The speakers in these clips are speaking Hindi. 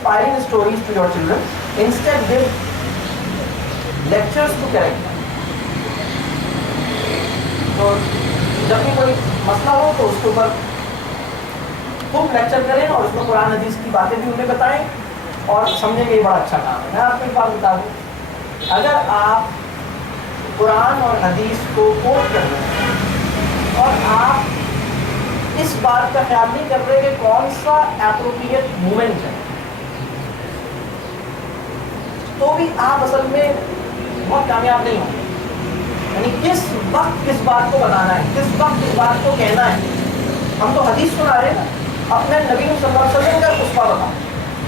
inspiring stories to your children. Instead, give lectures to character. तो जब भी कोई मसला हो तो उसके ऊपर खूब लेक्चर करें और उसमें कुरान हदीस की बातें भी उन्हें बताएं और समझें कि ये बड़ा अच्छा काम है। मैं आपको एक बात बता दूँ, अगर आप कुरान और हदीस को कोट कर रहे हैं और आप इस बात का ख्याल नहीं कर रहे कि कौन सा एप्रोप्रिएट मोमेंट है, तो भी आप असल में बहुत कामयाब नहीं होंगे। यानी किस वक्त किस बात को बताना है, किस वक्त किस बात को कहना है। हम तो हदीस सुना रहे हैं ना, अपने नबी सल्लल्लाहु अलैहि वसल्लम का उसका बता।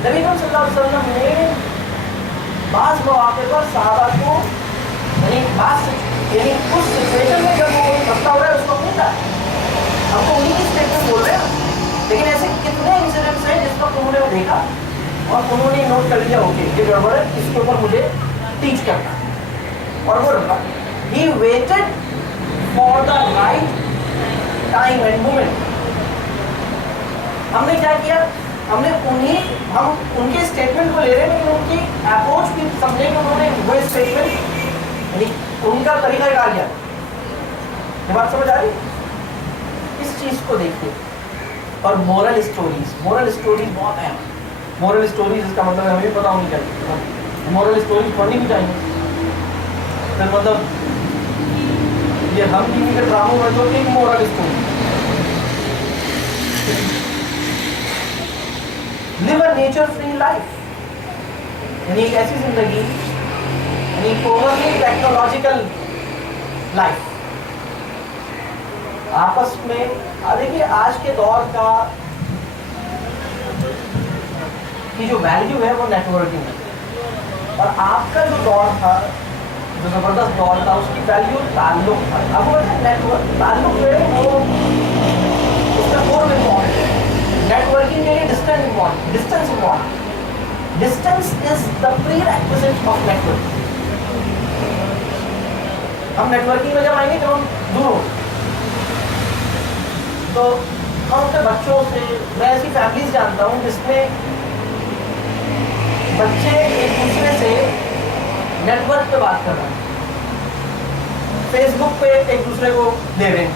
नबी सल्लल्लाहु अलैहि वसल्लम ने बाज़ मौके पर सहाबा को यानी उस सिचुएशन में जब वो मसला हो रहा है उसको नहीं था, हमको उन्हीं की स्टेटमेंट बोल रहे हैं। लेकिन ऐसे कितने इंसिडेंट्स हैं जिस वक्त उन्होंने देखा और उन्होंने नोट कर लिया, ओके ये गड़बड़ है, इसके ऊपर मुझे टीच करना है। और वो he waited for the right time and moment। हमने क्या किया, हम उनके स्टेटमेंट को ले रहे हैं लेकिन उनकी अप्रोच भी समझे कि उन्होंने वो स्टेटमेंट यानी उनका तरीका क्या किया। ये बात समझ आ रही? इस चीज को देखिए। और मोरल स्टोरीज बहुत हैं। मोरल स्टोरीज इसका मतलब हमें भी पता होनी चाहिए। मोरल स्टोरीज पढ़नी भी चाहिए। फिर मतलब ये हम टीवी के ड्रामों में तो एक moral story, live a nature free life, यानी एक ऐसी जिंदगी, यानी ओवरली टेक्नोलॉजिकल लाइफ। आपस में देखिए आज के दौर का की जो वैल्यू है वो नेटवर्किंग है, और आपका जो दौर था, जो जबरदस्त दौर था, उसकी वैल्यू ताल्लुक था। अब वो नेटवर्क ताल्लुक जो है वो उसका फॉर्म इम्पॉर्टेंट है। नेटवर्किंग के लिए distance important. Distance is the prerequisite of networking. हम नेटवर्किंग में जब आएंगे जब हम दूर हो, तो हम अपने बच्चों से, मैं ऐसी फैमिलीज जानता हूँ जिसमें बच्चे एक दूसरे से नेटवर्क पे बात कर रहे हैं, फेसबुक पे एक दूसरे को दे रहे हैं।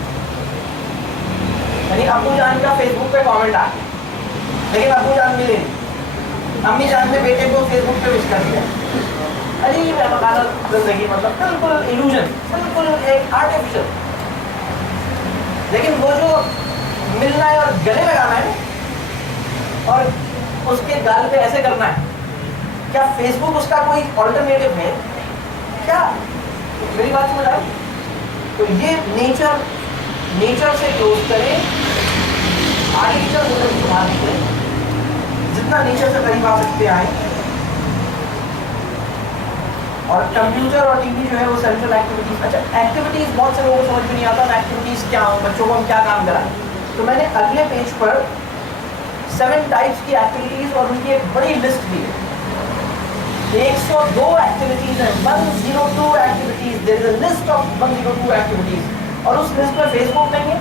यानी अब्बू जान का फेसबुक पे कमेंट आ, लेकिन अब्बू जान मिले, अम्मी जान ने बेटे को फेसबुक पे विश कर दिया। अजीब है जिंदगी, मतलब बिल्कुल इल्यूजन, बिल्कुल एक आर्टिफिशियल। लेकिन वो जो मिलना है और गले लगाना है और उसके गाल पे ऐसे करना है, क्या फेसबुक उसका कोई ऑल्टरनेटिव है क्या? मेरी बात समझ आई? तो ये नेचर से क्लोज करें, आर्टिफिशियल इस्तेमाल करें, जितना नेचर से करीब आ सकते आए। और कंप्यूटर और टीवी जो है वो सेंट्रल एक्टिविटीज। अच्छा, एक्टिविटीज बहुत से लोगों को समझ में नहीं आता एक्टिविटीज क्या हो, बच्चों को हम क्या काम कराएं। तो मैंने अगले पेज पर 7 टाइप्स की एक्टिविटीज और उनकी एक बड़ी लिस्ट दी है। 102 एक्टिविटीज है, 102 activities. There is a list of 102 activities. और उस लिस्ट में फेसबुक नहीं है,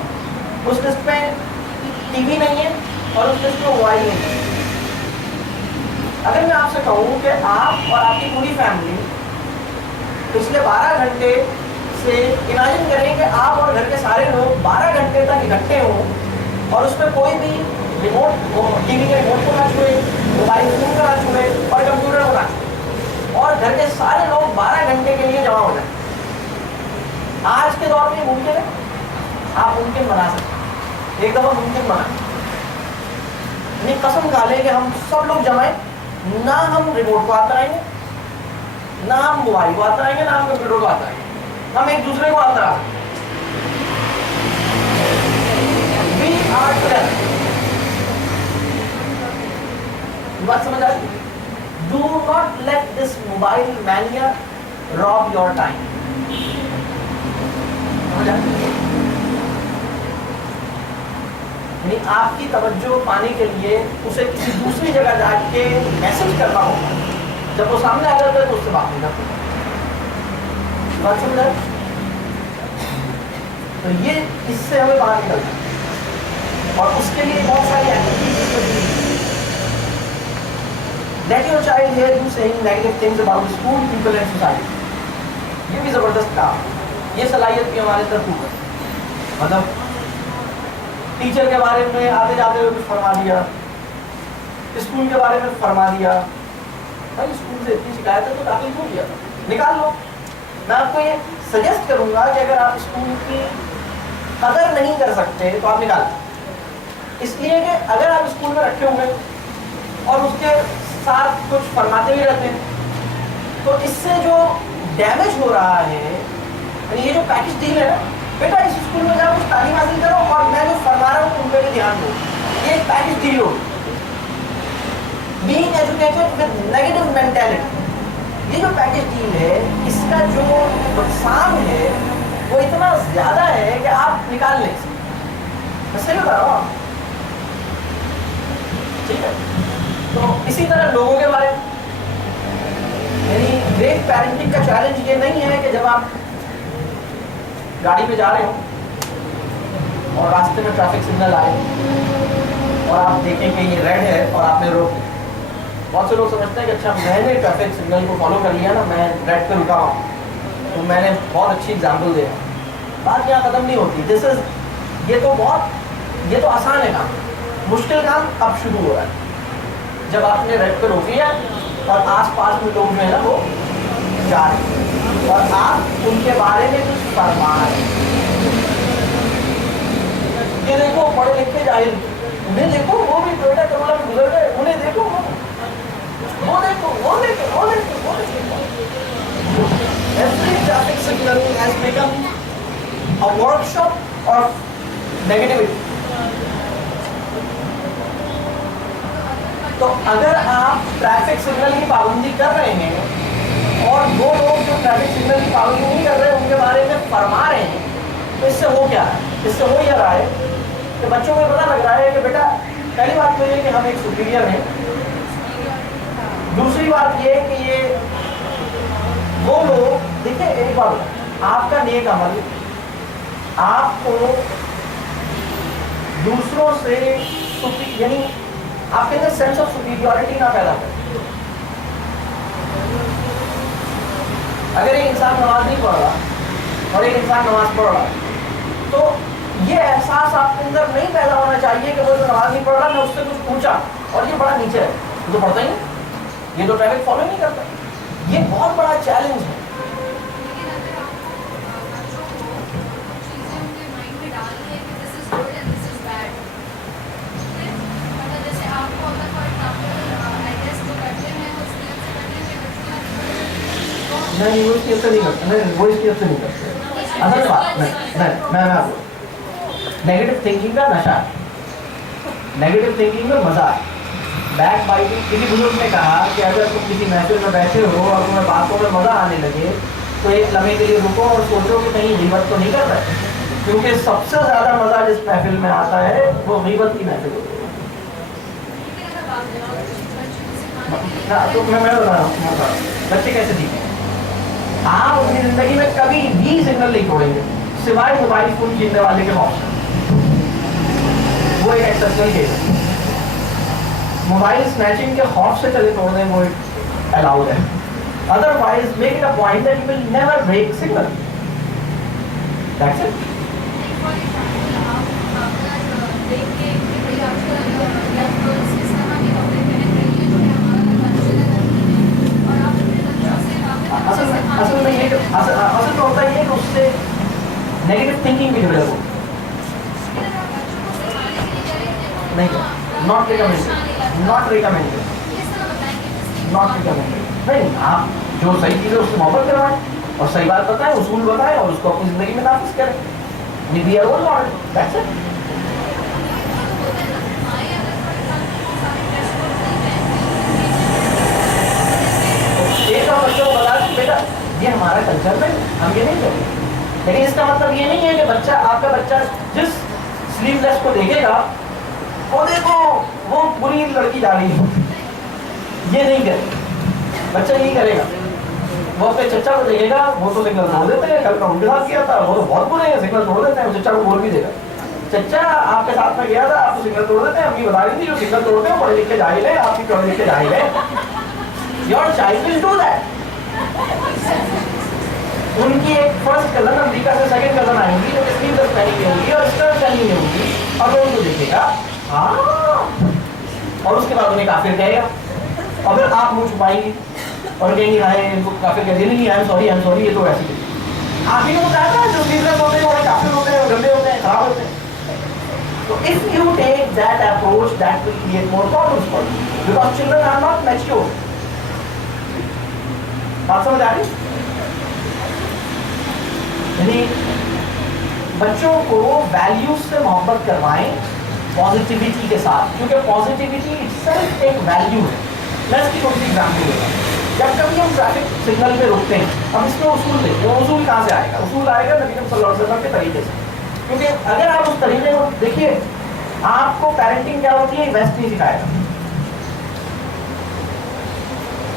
उस लिस्ट में टीवी नहीं है, और उस लिस्ट में मोबाइल नहीं है। अगर मैं आपसे कहूँ कि आप और आपकी पूरी फैमिली पिछले 12 घंटे से इमेजिन करें कि आप और घर के सारे लोग 12 घंटे तक इकट्ठे हों और उसमें कोई भी रिमोट, टीवी के रिमोट को ना छुए, मोबाइल फोन को ना छुए और कंप्यूटर को ना छुए, और घर के सारे लोग 12 घंटे के लिए जमा हो जाए। आज के दौर में मुमकिन है? आप मुमकिन बना सकते, एक दफ़ा मुमकिन बनाए। नहीं, कसम खा लें कि हम सब लोग जमाएं, ना हम रिमोट को हाथ लगाएंगे, ना हम मोबाइल को हाथ लगाएंगे, ना हम कंप्यूटर को हाथ लगाएंगे, हम एक दूसरे को हाथ लगाएंगे। We are together। बात समझ आ रही? Do not let this mobile mania rob your time। समझ आ रही? यानी आपकी तवज्जो पाने के लिए उसे किसी दूसरी जगह जाके मैसेज करना होगा। जब वो सामने आ जाता है तो उससे बात नहीं करते। बात समझ आए? तो ये इससे हमें बाहर निकलना है और उसके लिए बहुत सारी activities. Let your child hear you saying negative things about school, people and society. ये भी जबरदस्त काम, ये सलाहियत भी हमारे तरफ है। मतलब टीचर के बारे में आते जाते हुए कुछ फरमा दिया, स्कूल के बारे में फरमा दिया, भाई स्कूल से इतनी शिकायत है तो दाखिल क्यों किया, निकाल लो। मैं आपको ये सजेस्ट करूंगा कि अगर आप स्कूल की कदर नहीं कर सकते तो आप निकाल, इसलिए कि अगर आप स्कूल में रखे हुए और उसके साथ कुछ फरमाते भी रहते हैं तो इससे जो डैमेज हो रहा है, यानी ये जो पैकेज डील है ना, बेटा इस स्कूल में जाओ कुछ तालीम हासिल करो और मैं जो फरमा रहा हूँ उन पर भी ध्यान दो, ये एक पैकेज डील हो। Being educated with negative mentality, ये जो पैकेज डील है इसका जो नुकसान है वो इतना ज्यादा है कि आप निकाल नहीं सकते। मैं सही बता रहा हूँ, ठीक है। तो इसी तरह लोगों के बारे में, यानी ग्रेट पेरेंटिंग का चैलेंज ये नहीं है कि जब आप गाड़ी में जा रहे हो और रास्ते में ट्रैफिक सिग्नल आए और आप देखें कि ये रेड है और आपने रोक दिया। बहुत से लोग समझते हैं कि अच्छा मैंने ट्रैफिक सिग्नल को फॉलो कर लिया ना, मैं रेड पे रुका हूँ तो मैंने बहुत अच्छी एग्जाम्पल दिया। बात यहाँ खत्म नहीं होती। दिस इज ये तो आसान है काम, मुश्किल काम अब शुरू हो रहा है। जब आपने रेड पे रोक लिया और आसपास में लोग जो है ना वो जा रहे हैं और आप उनके बारे में कुछ फरमा रहे हैं, ये देखो पढ़े लिखे जाहिल, उन्हें देखो वो भी टोयोटा करोला में गुजर गए, उन्हें देखो वो देखो वो देखो वो देखो वो देखो। Every traffic signal has become a workshop of negativity. तो अगर आप ट्रैफिक सिग्नल की पाबंदी कर रहे हैं और वो लोग जो ट्रैफिक सिग्नल की पाबंदी नहीं कर रहे हैं उनके बारे में फरमा रहे हैं, तो इससे हो क्या है? इससे हो ये रहा है कि बच्चों को पता लग रहा है कि बेटा पहली बात तो ये कि हम एक सुपीरियर हैं, दूसरी बात ये कि ये वो लोग, देखिए एक बात, आपका नेक अमल आपको दूसरों से यानी आपके अंदर सेंस ऑफ सुपीरियरिटी ना पैदा करे। अगर एक इंसान नमाज नहीं पढ़ रहा और एक इंसान नमाज पढ़ रहा है तो ये एहसास आपके अंदर नहीं पैदा होना चाहिए कि वो जो नमाज नहीं पढ़ रहा मैं उससे कुछ पूछा और ये बड़ा नीचे है, ये तो पढ़ता ही नहीं, ये तो ट्रैफिक फॉलो नहीं करता। ये बहुत बड़ा चैलेंज है। नहीं वो इसकी असर नहीं करते, नहीं वो इसकी असर नहीं करते। असल बात मैं नेगेटिव थिंकिंग का नशा, नेगेटिव थिंकिंग में मजा है। बैक बाइटिंग, किसी बुजुर्ग ने कहा कि अगर तुम किसी महफिल में बैठे हो और तुम्हें बातों में मजा आने लगे तो एक लम्हे के लिए रुको और सोचो कि कहीं गीबत तो नहीं कर रहे, क्योंकि सबसे ज्यादा मजा जिस महफिल में आता है वो गीबत की महफिल होती है। तो मैं बता रहा हूँ बच्चे कैसे सीखें। आप अपनी जिंदगी में कभी भी सिग्नल नहीं तोड़ेंगे सिवाय मोबाइल फोन छीनने वाले के खौफ से। वो एक एक्सेप्शनल केस है, मोबाइल स्नैचिंग के खौफ से चले तोड़ने वो अलाउड है। Otherwise make it a point that you will never break signal, that's it. असल में ये असल में होता है कि उससे नेगेटिव थिंकिंग भी डेवलप हो नहीं, not recommended, not recommended, not recommended. नहीं, आप जो सही चीज़ है उससे मोहब्बत करवाएं और सही बात बताएं, उसूल बताएं और उसको अपनी ज़िंदगी में नाफिज करें। Be a role model, that's it. एक और बच्चों को बता दें बेटा ये हमारा कल्चर में हम ये नहीं करेंगे, लेकिन इसका मतलब ये नहीं है कि बच्चा, आपका बच्चा जिस स्लीवलेस को देखेगा वो देखो वो बुरी लड़की जा रही है, ये नहीं करेगा बच्चा, यही करेगा। वो अपने चचा को देखेगा, वो तो सिग्नल तोड़ देते हैं, कल का उनके साथ किया था, वो तो बहुत बुरे हैं, सिग्नल तोड़ देते हैं। चचा को बोल भी देगा, चचा आपके साथ में गया था, आप तो सिग्नल तोड़ देते हैं। अभी बता रही थी जो सिग्नल तोड़ते हैं पढ़े लिखे जाहिल है, आपकी पढ़े लिखे जाहिल है। Your child will do that. उनकी एक फर्स्ट कजन अमेरिका से सेकंड कजन आएंगी जो स्लीवलेस पहनी हुई होंगी और स्कर्ट पहनी हुई होंगी और वो उनको देखेगा हाँ, और उसके बाद उन्हें काफिर कहेगा और फिर आप मुंह छुपाएंगे और कहेंगे हाय इनको काफिर कहते नहीं, आई एम सॉरी ये तो ऐसी आप ही को बताया था जो स्लीवलेस होते हैं वो काफिर होते हैं, गंदे होते हैं, खराब होते हैं। तो if you take that approach that will create more problems for you because children are not mature. बात समझ आ रही? यानी बच्चों को वैल्यूज से मोहब्बत करवाएं पॉजिटिविटी के साथ, क्योंकि पॉजिटिविटी इटसेल्फ एक वैल्यू है। मैं इसकी थोड़ी सी एग्जाम्पल देता हूँ। जब कभी हम ट्रैफिक सिग्नल पे रुकते हैं, हम इसमें उसूल देखते हैं। उसूल कहाँ से आएगा? उसूल आएगा नबी सल्लल्लाहु अलैहि वसल्लम के तरीके से, क्योंकि अगर आप उस तरीके को देखिए, आपको पेरेंटिंग क्या होती है वेस्ट नहीं सिखाएगा।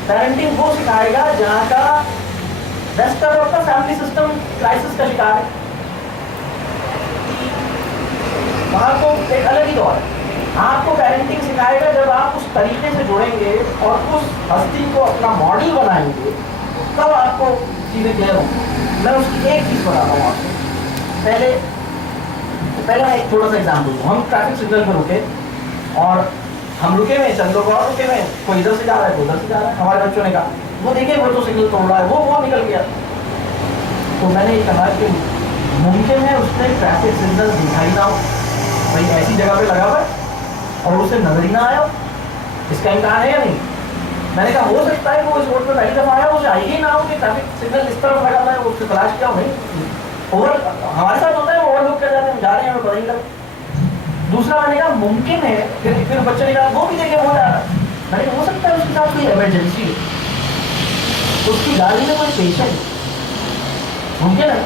पेरेंटिंग वो सिखाएगा जहाँ का वेस्ट का आपका फैमिली सिस्टम क्राइसिस का शिकार है, वहाँ को एक अलग ही दौर है। आपको पेरेंटिंग सिखाएगा जब आप उस तरीके से जुड़ेंगे और उस हस्ती को अपना मॉडल बनाएंगे, तब आपको चीज़ें क्लियर होंगी। मैं उसकी एक चीज़ बताता हूँ आपको। पहले मैं एक थोड़ा सा एग्जाम्पल दूँ। हम ट्रैफिक सिग्नल पर रुके और हम रुके हुए, चंद लोग और रुके हुए, कोई इधर से जा रहा है, कोई उधर से जा रहा है। हमारे बच्चों ने कहा वो देखिए वो तो सिग्नल तोड़ रहा है, वो निकल गया। तो मैंने ये कहा कि मुमकिन है उसने ट्रैफिक सिग्नल दिखाई ना हो, भाई ऐसी जगह पे लगा हुआ और उसे नजर ही ना आया, इसका इम्कान है या नहीं? मैंने कहा हो सकता है वो इस रोड पर पहली दफा आया, उसे आई ही ना हो कि ट्रैफिक सिग्नल इस तरफ लगा हुआ है, उससे तलाश किया हो। नहीं, ओवर हमारे साथ होता है, ओवरलुक कर जाते हैं, हम जा रहे हैं, हमें पता ही नहीं लगा। दूसरा मैंने कहा मुमकिन है, फिर बच्चे ने कहा वो भी देखे वो जा रहा है। मैंने कहा हो सकता है उसके साथ कोई इमरजेंसी है, उसकी गाड़ी में कोई पेशेंट है, मुमकिन है,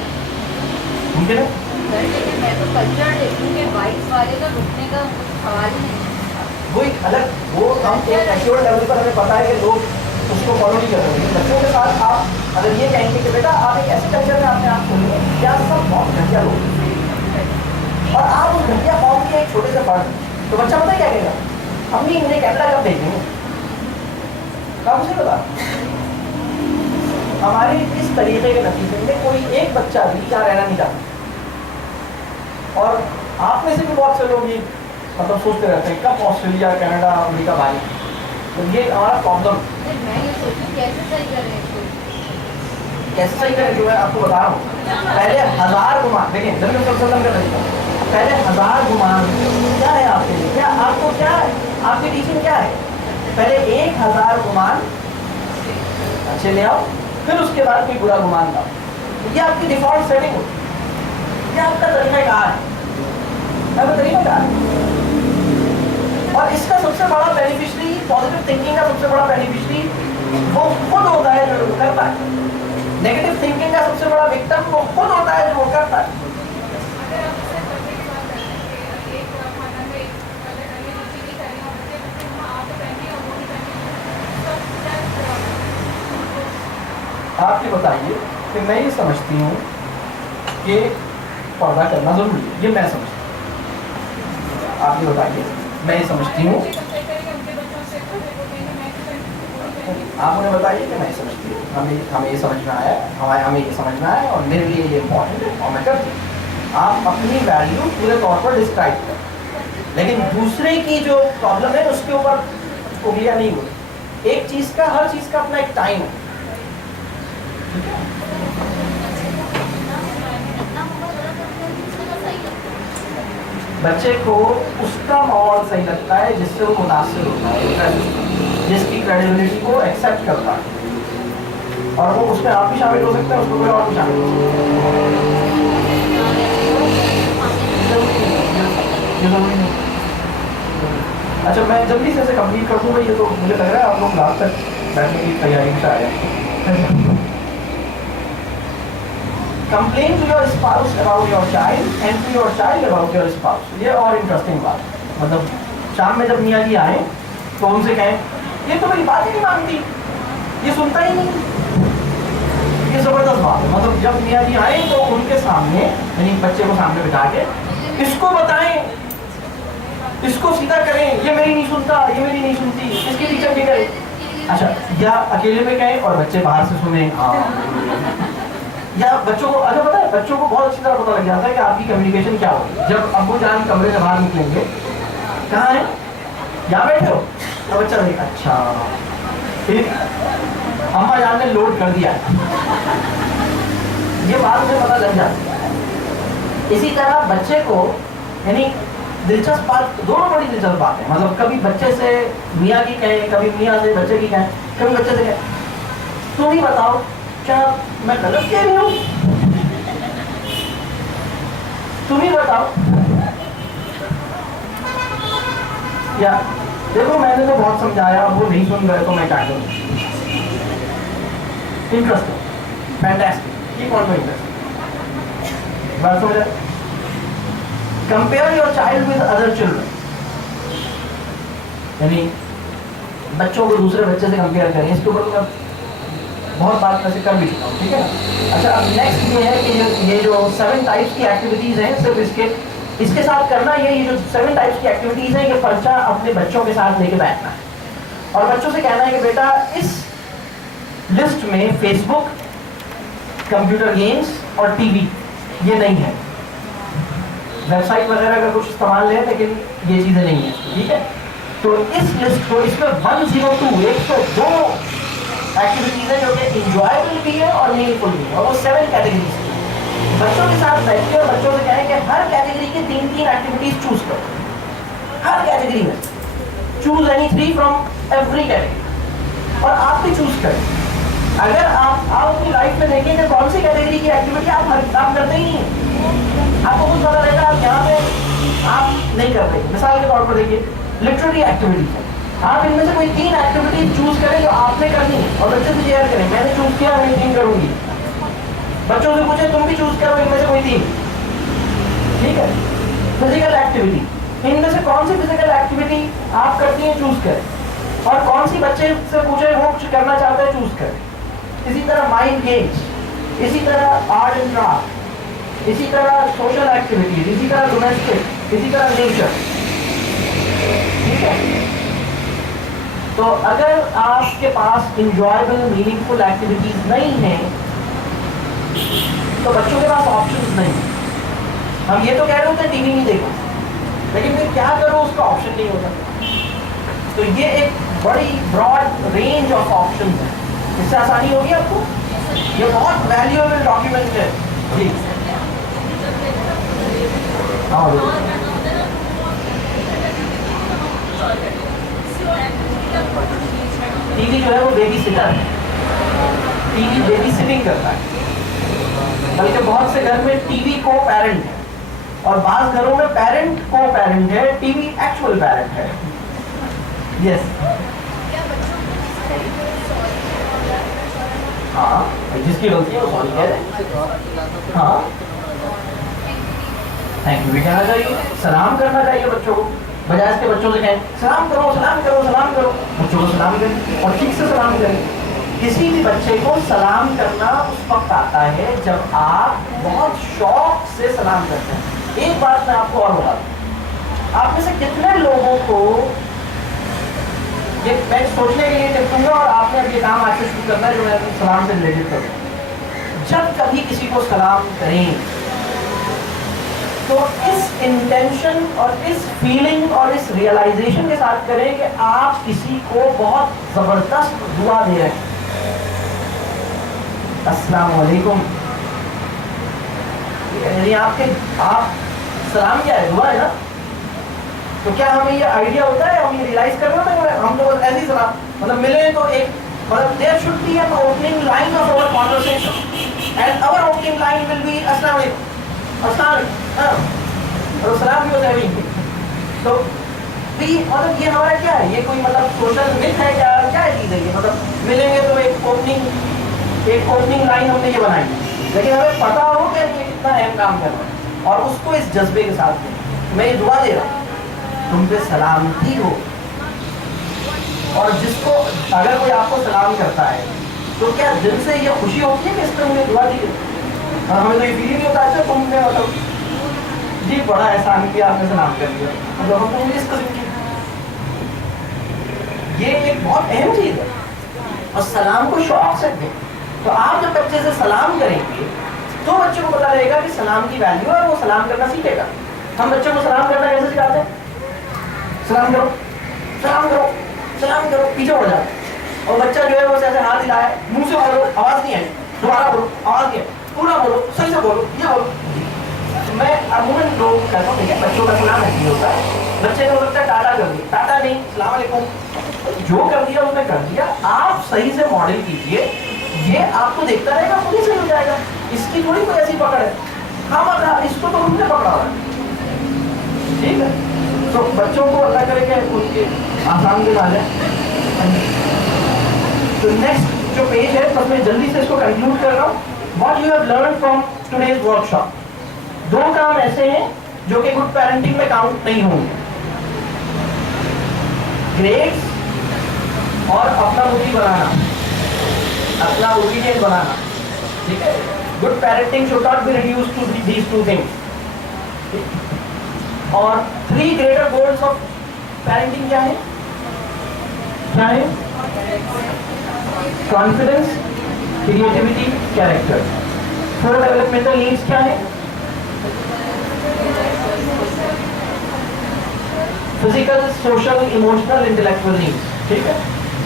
मुमकिन है। लेकिन मैं तो कल्चर देखूंगी बाइक वाले का रुकने का सवाल ही नहीं। वो एक अलग, वो हम एक एक्चुअल लेवल पर हमें पता है कि लोग उसको फॉलो नहीं कर रहे हैं। बच्चों के साथ आप अगर ये कहेंगे कि बेटा आप एक ऐसे कल्चर में अपने आप सुनिए क्या सब बहुत घटिया लोग, और आप उस घटिया फॉर्म के एक छोटे से फर्ज, तो बच्चा पता है क्या कहेगा? अम्मी मुझे कैमरा कब भेजेंगे? कब उसे पता? हमारे इस तरीके के नतीजे में कोई एक बच्चा भी यहाँ रहना नहीं चाहता। और आप में से भी बहुत से लोग ये मतलब सोचते रहते हैं कब ऑस्ट्रेलिया, कनाडा, अमेरिका भाई। तो ये हमारा प्रॉब्लम। मैं ये सोचूं कैसे सही करें इसको? कैसे सही करें जो मैं आपको बता रहा हूँ। पहले 1000 गुमान, देखिए नबी सल्लल्लाहु अलैहि वसल्लम का पहले 1000 गुमान क्या है आपके लिए? क्या आपको क्या है? आपकी टीचिंग क्या है? पहले 1000 गुमान अच्छे ले आओ, फिर उसके बाद कोई बुरा गुमान लाओ। ये आपकी डिफॉल्ट सेटिंग होती है, ये आपका तरीक़ाकार है, आपका तरीक़ाकार है। और इसका सबसे बड़ा बेनिफिशियरी, पॉजिटिव थिंकिंग का सबसे बड़ा बेनिफिशियरी वो खुद होता है जो करता है। नेगेटिव थिंकिंग का सबसे बड़ा विक्टिम वो खुद होता है जो वो करता है। आप ये बताइए कि मैं ये समझती हूँ कि पर्दा करना जरूरी है, ये मैं समझती हूँ। आप ये बताइए, मैं ये समझती हूँ, आप उन्हें बताइए कि मैं ये समझती हूँ, हमें ये समझना है, हमें ये समझना है और मेरे लिए ये इम्पोर्टेंट है और मैं करती हूँ। आप अपनी वैल्यू पूरे तौर पर डिस्क्राइब करें, लेकिन दूसरे की जो प्रॉब्लम है उसके ऊपर उंगलियां नहीं होती। एक चीज़ का, हर चीज़ का अपना एक टाइम है। बच्चे को उसका माहौल सही लगता है जिससे वो मुतासिर होता है, जिसकी क्रेडिबिलिटी को एक्सेप्ट करता है, और वो उसमें आप भी शामिल हो सकते हैं, उसमें कोई और भी शामिल हो सकता है। अच्छा, मैं जल्दी से कंप्लीट कर दूँगा, ये तो मुझे लग रहा है आप लोग रात तक बैठने की तैयारी से आए। Complain to your spouse about your child and to your child about your spouse। ये और इंटरेस्टिंग बात, मतलब शाम में जब मियाँ जी आए तो उनसे कहें ये तो मेरी बात ही नहीं मानती, ये सुनता ही नहीं। ये ज़बरदस्त बात है। मतलब जब मियाँ जी आए तो उनके सामने, यानी बच्चे को सामने बिठा के इसको बताएं, इसको सीधा करें, ये मेरी नहीं सुनता, ये मेरी नहीं सुनती, इसकी टीचर भी करे। अच्छा, या अकेले में कहें और बच्चे बाहर से सुने, या बच्चों को, अच्छा पता है बच्चों को बहुत अच्छी तरह पता लग जाता है कि आपकी कम्युनिकेशन क्या होगी। जब अब्बू जान कमरे से बाहर निकलेंगे, कहाँ है, यहाँ बैठे हो, तो बच्चा देखेगा अच्छा फिर अम्मा जान ने लोड कर दिया, ये बात मुझे पता लग जाती है। इसी तरह बच्चे को, यानी दिलचस्प बात, दोनों बड़ी दिलचस्प बात है। मतलब कभी बच्चे से मियाँ की कहें, कभी मियाँ से बच्चे की कहें, कभी बच्चे से कहें तुम ही बताओ क्या मैं गलत कह रही हूँ, तुम ही बताओ। या देखो मैंने तो बहुत समझाया, वो नहीं सुन रहे तो मैं क्या करूँ। Interesting, fantastic, keep on doing this. बात समझ रहे? Compare your child with other children, यानी बच्चों को दूसरे बच्चे से कंपेयर करें। इसके ऊपर मैं बहुत बात वैसे कर भी चुका हूँ, ठीक है। अच्छा, अब नेक्स्ट ये है कि ये जो 7 टाइप्स की एक्टिविटीज हैं, सिर्फ इसके साथ करना ये जो 7 टाइप्स की एक्टिविटीज हैं, ये पर्चा अपने बच्चों के साथ लेके बैठना है और बच्चों से कहना है कि बेटा इस लिस्ट में फेसबुक, कंप्यूटर गेम्स और टीवी ये नहीं है। वेबसाइट वगैरह का कुछ इस्तेमाल है लेकिन ये चीजें नहीं है, ठीक है। तो इस लिस्ट को, इसमें 102 एक्टिविटीज है जो कि इंजॉयबल भी है और मीनिंगफुल भी है, और वो 7 कैटेगरीज है। बच्चों के साथ बैठिए और बच्चों से कहें कि हर कैटेगरी की 3 एक्टिविटीज चूज करो, हर कैटेगरी में choose any 3 from every category, और आप भी चूज करें। अगर आप अपनी लाइफ में देखें कि कौन सी कैटेगरी की एक्टिविटी आप करते ही नहीं है, आपको कुछ पता रहेगा आप यहाँ पे आप नहीं कर रहे। मिसाल के तौर पर देखिए लिटरेरी एक्टिविटी है, आप इनमें से कोई 3 एक्टिविटी चूज करें जो आपने करनी है और बच्चे से शेयर करें, मैंने चूज किया, मैं 3 करूंगी। बच्चों से पूछे तुम भी चूज करो इनमें से कोई 3, ठीक है। फिजिकल एक्टिविटी, इनमें से कौन सी फिजिकल एक्टिविटी आप करती हैं चूज करें, और कौन सी बच्चे से पूछे वो करना चाहते हैं चूज करें। इसी तरह माइंड गेम्स, इसी तरह आर्ट एंड क्राफ्ट, इसी तरह सोशल एक्टिविटीज, इसी तरह डोमेस्टिक, इसी तरह नेचर, ठीक है। तो अगर आपके पास इंजॉयबल मीनिंगफुल एक्टिविटीज नहीं है तो बच्चों के पास ऑप्शंस नहीं है। हम ये तो कह रहे होते हैं टीवी नहीं देखो, लेकिन फिर क्या करो उसका ऑप्शन नहीं होता। तो ये एक बड़ी ब्रॉड रेंज ऑफ ऑप्शंस है, इससे आसानी होगी आपको। ये बहुत वैल्यूएबल डॉक्यूमेंट है जी। टीवी जो है वो बेबी सिटर है, टीवी बेबी सिटिंग करता है। बल्कि बहुत से घर में टीवी को पेरेंट है और बाज़ घरों में पेरेंट को पेरेंट है, टीवी एक्चुअल पेरेंट है। यस, हाँ, जिसकी गलती है वो सॉरी कह रहे। हाँ, थैंक यू भी कहना चाहिए, सलाम करना चाहिए बच्चों को, बजाय इसके बच्चों से कहें सलाम करो सलाम करो सलाम करो। बच्चों को सलाम करें और ठीक से सलाम करें। किसी भी बच्चे को सलाम करना उस वक्त आता है जब आप बहुत शौक से सलाम करते हैं। एक बात मैं आपको और बता दूं, आप में से कितने लोगों को ये मैं सोचने के लिए कहूँगा और आपने अब ये काम आज से शुरू करना है जो मैं सलाम से रिलेटेड करूँ। जब कभी किसी को सलाम करें तो इस इंटेंशन और इस फीलिंग और इस रियलाइजेशन के साथ करें कि आप किसी को बहुत जबरदस्त दुआ दे रहे हैं। अस्सलाम वालेकुम, यानी आप सलाम क्या है, दुआ है ना। तो क्या हमें ये आइडिया होता है, हम ये रियलाइज कर रहे हैं हम तो बस ऐसे ही सलाम, मतलब मिले तो एक, मतलब there should be an opening line of our conversation and our opening line will be अस्सलाम वालेकुम, और सलाम भी होता है। तो मतलब ये हमारा क्या है, ये कोई मतलब सोशल मिथ है क्या चीज़ है ये, मतलब मिलेंगे तो एक ओपनिंग लाइन हमने ये बनाई, लेकिन हमें पता हो कि ये कितना अहम काम कर रहा है और उसको इस जज्बे के साथ मैं ये दुआ दे रहा हूँ तुम पे सलामती हो। और जिसको अगर कोई आपको सलाम करता है तो क्या दिल से ये खुशी होती है कि इस पर मुझे दुआ दी है, और हमें तो ये फील नहीं होता है तुमने मतलब जी बड़ा एहसान किया आपने सलाम कर दिया, मतलब हम तो इस किस्म की, ये एक बहुत अहम चीज़ है। और सलाम को शौक से दें। तो आप जब बच्चे से सलाम करेंगे तो बच्चे को पता रहेगा कि सलाम की वैल्यू है, वो सलाम करना सीखेगा। हम बच्चे को सलाम करना कैसे सिखाते हैं? सलाम करो, सलाम करो, सलाम करो, पीछे हो जाए और बच्चा जो है वो ऐसे हाथ हिलाए, मुंह से बोलो, आवाज नहीं आई, दोबारा बोलो, आवाज नहीं आई, पूरा बोलो, सही से बोलो, ये बोलो। मैं अमूमन लोग कहता हूँ, ठीक है, बच्चों का सलाम नहीं होता है, बच्चे को लगता है टाटा कर दिया, टाटा नहीं, सलाम अलैकुम, जो कर दिया उसने कर दिया। आप सही से मॉडल कीजिए, ये आपको देखता रहेगा, खुद ही सही हो जाएगा। इसकी थोड़ी कोई ऐसी पकड़ है, हाँ मतलब इसको तो उनने पकड़ा हुआ है, ठीक है। तो बच्चों को अल्लाह करे कि उनके आसान दिन आ जाए। तो नेक्स्ट जो पेज है, बस मैं जल्दी से इसको कंक्लूड कर रहा हूँ। What you have learn from today's workshop, दो काम ऐसे हैं जो कि गुड पेरेंटिंग में काउंट नहीं होंगे, ग्रेड्स और अपना बुद्धि बनाना, अपना ओबिडियंट बनाना, ठीक है। Good parenting should not be reduced to these two things. और 3 ग्रेटर गोल्स ऑफ पेरेंटिंग क्या है? क्या है? Confidence, creativity, character. 4 developmental needs क्या है? Physical, social, emotional, intellectual needs, ठीक है।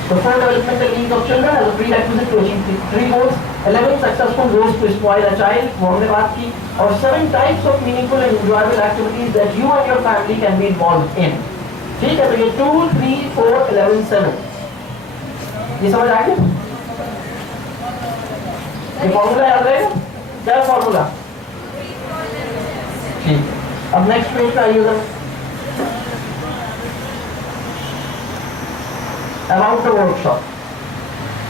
The 4 developmental needs of children as a prerequisite to achieve 3 goals, 11 successful ways to spoil a child, वो हमने बात की, और 7 types of meaningful and enjoyable activities that you and your family can be involved in, ठीक है। तो ये 2, 3, 4, 11, 7, ये समझ आ गया? ये फॉर्मूला याद रहेगा? क्या फॉर्मूला? ठीक, अब नेक्स्ट पेज पे आइएगा। About the workshop,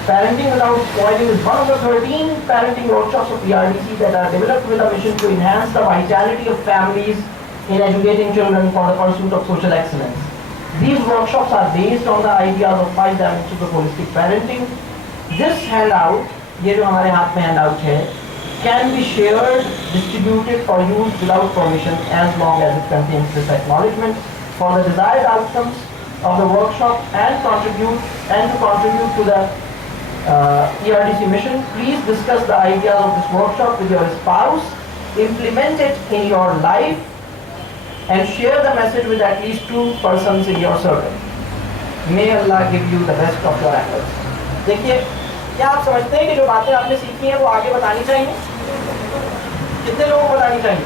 parenting without spoiling is one of the 13 parenting workshops of PRDC that are developed with a mission to enhance the vitality of families in educating children for the pursuit of social excellence. These workshops are based on the ideas of 5 dimensions of holistic parenting. This handout, ये जो हमारे हाथ में handout है, can be shared, distributed or used without permission as long as it contains this acknowledgement for the desired outcomes of the workshop and to contribute to the ERDC mission. Please discuss the ideas of this workshop with your spouse, implement it in your life, and share the message with at least 2 persons in your circle. May Allah give you the best of your efforts. देखिए, क्या आप समझते हैं कि जो बातें आपने सीखी हैं वो आगे बतानी चाहिए? कितने लोगों को बतानी चाहिए?